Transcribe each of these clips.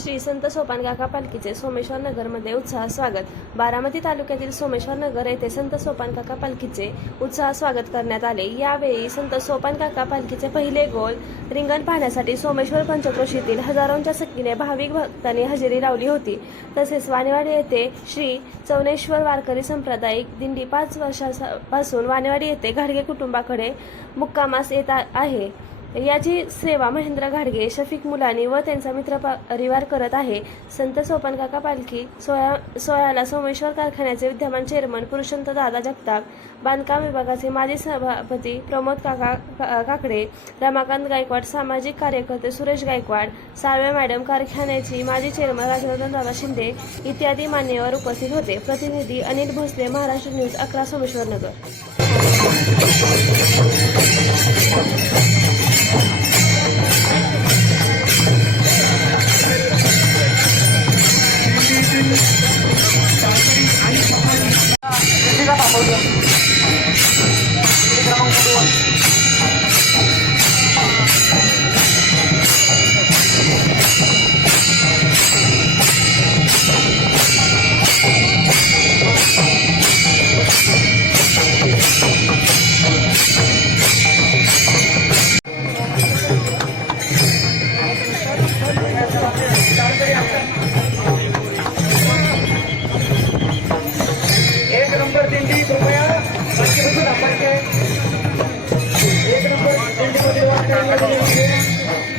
श्री संत सोपानकाका पालखीचे सोमेश्वर नगरमध्ये उत्साह स्वागत। बारामती तालुक्यातील सोमेश्वर नगर येथे संत सोपानकाका पालखीचे उत्साह स्वागत करण्यात आले। यावेळी संत सोपानकाका पालखीचे पहिले गोल रिंगण पाहण्यासाठी सोमेश्वर पंचक्रोशीतील हजारोंच्या संख्येने भाविक भक्तांनी हजेरी लावली होती। तसेच वाणेवाडी येथे श्री चौनेश्वर वारकरी सांप्रदायिक दिंडी 5 वर्षांपासून वाणेवाडी येथे घाडगे कुटुंबाकडे मुक्कामास येत आहे। याची सेवा महेंद्र घाडगे, शफिक मुलानी व त्यांचा मित्र परिवार करत आहे। संत सोपानकाका पालखी सोहळ्याला सोमेश्वर कारखान्याचे विद्यमान चेअरमन पुरुषोत्तम दादा जगताप, बांधकाम विभागाचे माजी सभापती प्रमोद काकडे, रमाकांत गायकवाड, सामाजिक कार्यकर्ते सुरेश गायकवाड, साळवे मॅडम, कारखान्याची माजी चेअरमन राजवर्धन दादा शिंदे इत्यादी मान्यवर उपस्थित होते। प्रतिनिधी अनिल भोसले, महाराष्ट्र न्यूज 11 सोमेश्वर नगर। एक नंबर दिंडी कृपया बाकीपासून थांबायचे। एक नंबर दिंडीमध्ये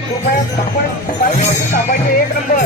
कृपया बाकीपासून थांबायचे। एक नंबर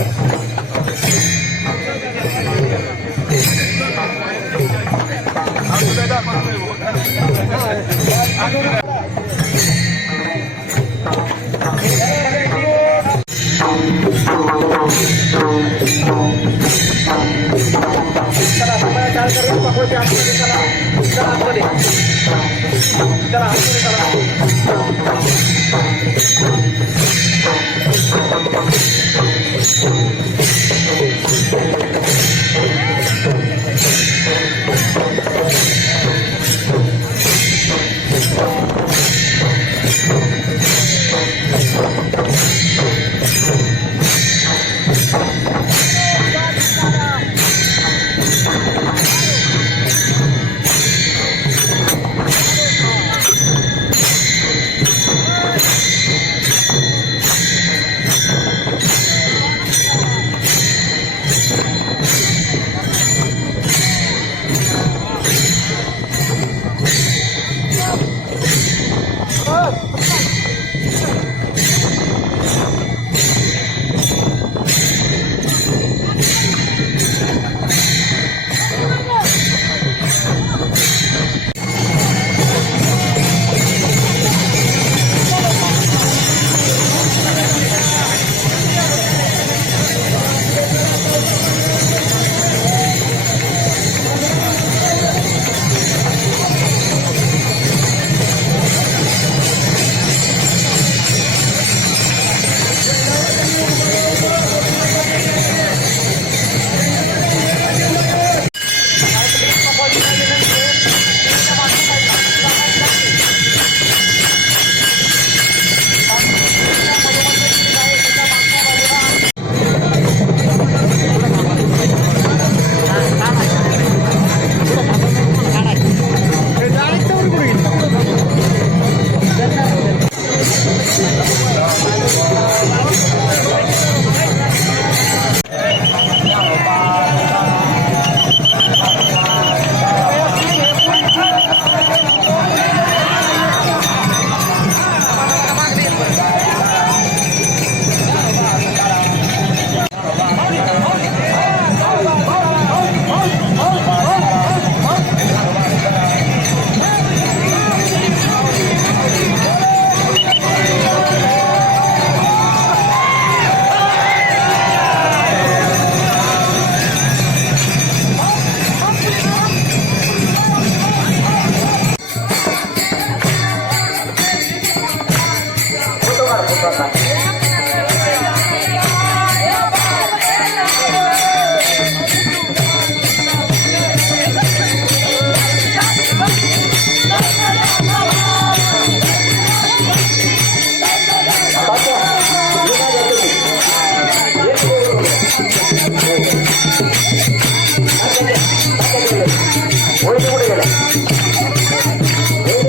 वळती पुढे गेला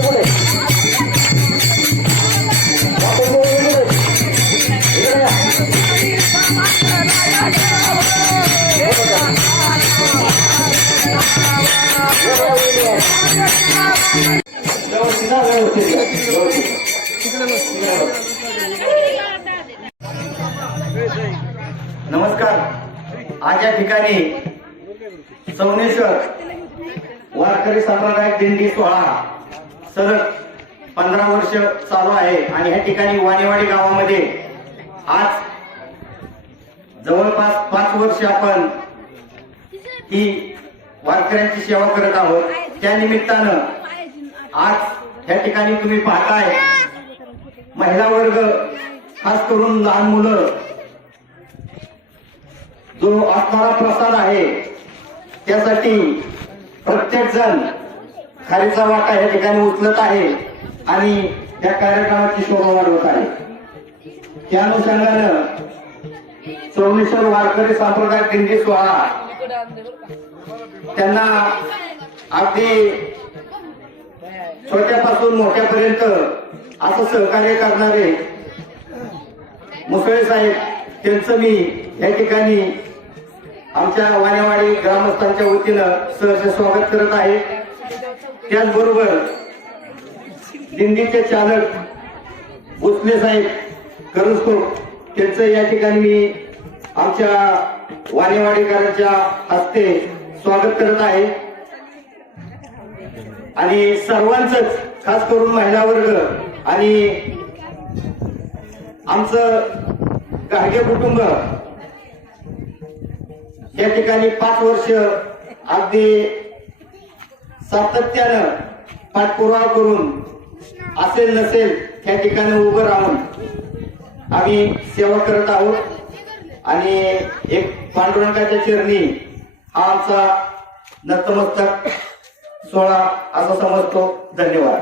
पुढे नमस्कार. आज या ठिकाणी सौनेश्वर वारकरी संप्रदाय दिंडी सोहळा सलग 15 वर्ष चालू आहे आणि या ठिकाणी वाणेवाडी गावामध्ये आज जवळपास 5 वर्ष आपण ही वारकऱ्यांची सेवा करत आहोत. त्या निमित्तानं आज या ठिकाणी तुम्ही पाहताय महिला वर्ग, खास करून लहान मुलं, जो असणारा प्रसाद आहे त्यासाठी प्रत्येक जण खारीचा वाटा या ठिकाणी उचलत आहे आणि त्या कार्यक्रमाची शोभा वाढवत आहे. त्या अनुषंगानं सौनेश्वर वारकरी संप्रदाय दिंडी सोहळा त्यांना अगदी छोट्यापासून मोठ्यापर्यंत असं सहकार्य करणारे मुसळे साहेब, त्यांचं मी या ठिकाणी आमच्या वाणेवाडी ग्रामस्थांच्या वतीनं सहर्ष स्वागत करत आहे. त्याचबरोबर दिंडीचे चालक भोसले साहेब करंजकोट, त्यांचं या ठिकाणी मी आमच्या वाणेवाडीकरांच्या हस्ते स्वागत करत आहे. आणि सर्वांचंच, खास करून महिला वर्ग आणि आमचं गाडगे कुटुंब या ठिकाणी 5 वर्ष अगदी सातत्यानं पाठपुरावा करून असेल नसेल त्या ठिकाणी उभं राहून आम्ही सेवा करत आहोत आणि एक पांडुरंगाच्या चरणी हा आमचा नतमस्तक सोहळा असं समजतो. धन्यवाद.